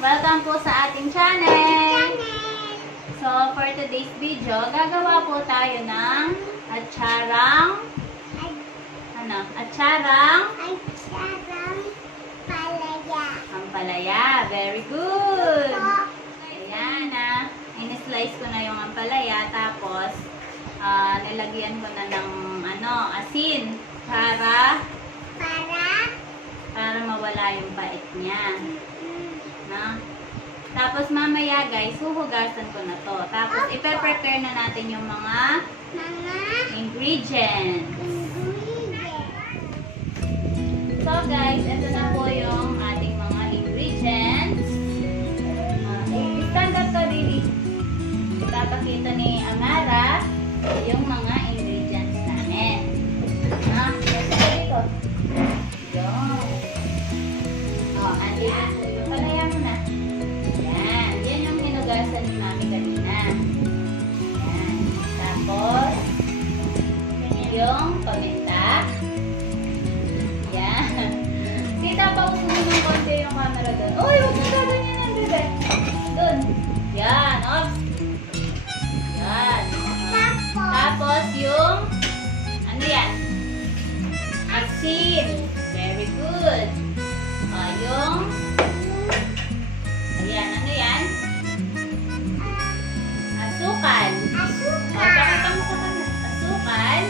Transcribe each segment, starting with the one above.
Welcome po sa ating channel! So, for today's video, gagawa po tayo ng atcharang ampalaya. Very good! Ayan na. In-slice ko na yung ampalaya. Tapos, nilagyan ko na ng asin para mawala yung pait niya. Tapos mamaya guys, huhugasan ko na to. Tapos ipe-prepare na natin yung mga ingredients. So guys, ito na po yung ating mga ingredients. Stand up to, Lily. Ipapakita ni Amara yung mga ingredients namin. Dito. Yun. Andito po yung palaya mo na. Yan. Yan yung hinugasan ni Mami kanina. Yan. Tapos, yung paminta. Yan. Kita pa usunin ng konti yung camera doon. Uy, huwag na ganyan yan, bebe. Doon. Yan. Ops. Yan. Tapos, yung yan? Asin. Very good. Yung ayan, yan? Asukal. Pakita mo sa kanya. Asukal.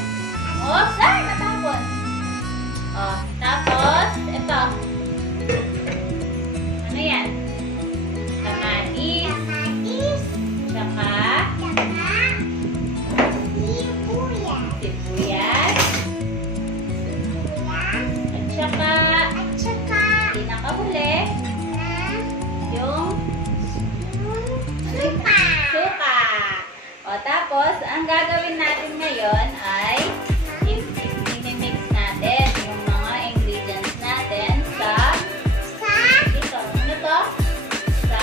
Natapon. Tapos, ito. Yan? Kamatis. Tsaka sibuyas. At saka pinakahuli yung suka. Tapos, ang gagawin natin ngayon ay i-mix natin yung mga ingredients natin sa ito. Ano to? Sa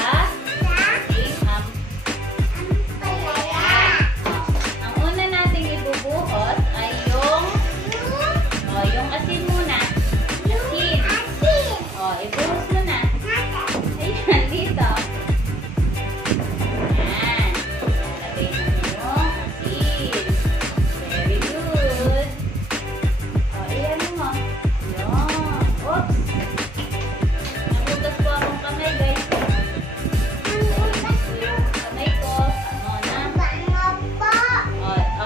ampalaya. Ang una natin ibubuhos ay yung asin muna. Asin. Ibuhos mo na. Ayan, dito. Ayan. Lagay mo yung asin. Very good. Ayan mo. Ayan. Oops. Nagugas po akong kamay, guys. Nagugas po yung kamay ko.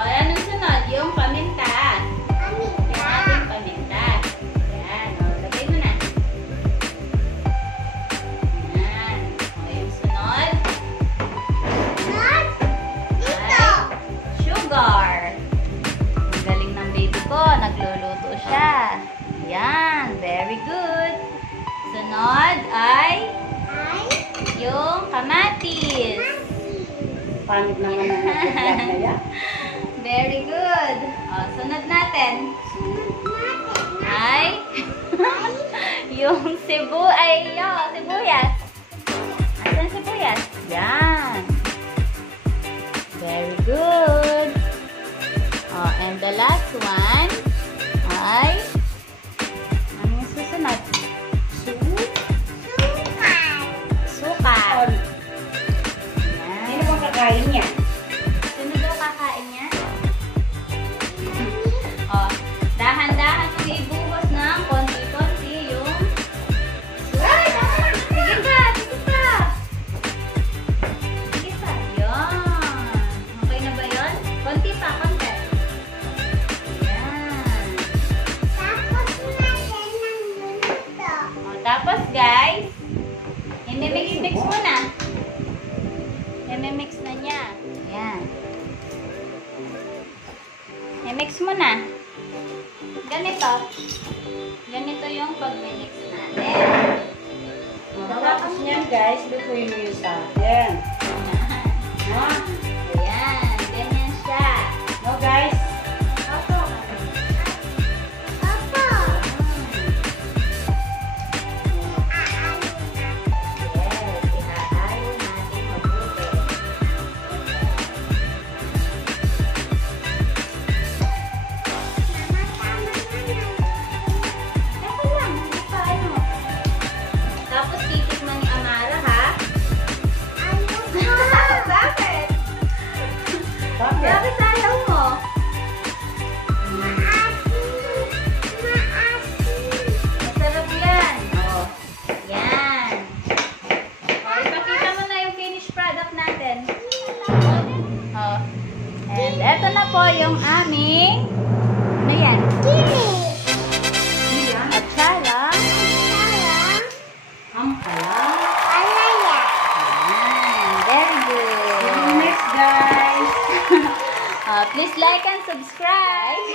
Anong sunod? Yung paminta. Ating paminta. Ayan. Lagay mo na. Ayan. Yung sunod. Sugar. Ang galing ng baby ko. Nagluluto siya. Ayan. Very good. Sunod ay yung kamatis. Panit naman ang nagkakaya. Very good. Sunod natin ay yung sibuyas. Asan sibuyas? Yan. Very good. And the last one ay ano yung susunod? Suka. Sino bang kakain niya? Sino daw kakain niya? Dahan-dahan kung ibuhos ng konti-konti yung suka. Sige pa. Yan. Okay na ba yun? Konti pa, konti. Yan. Tapos guys, i-mix muna. I-mix na niya. Yan. I-mix mo na. Ganito yung pag-mix natin. Tapos niyan guys, lutuin mo yung sa atin. Ayan, ganyan siya. No guys? Tapos titikman ni Amara ha. Ito na po yung aming, ano yan? Chili. Atcharang Ampalaya. Very good. Next, guys. Please like and subscribe.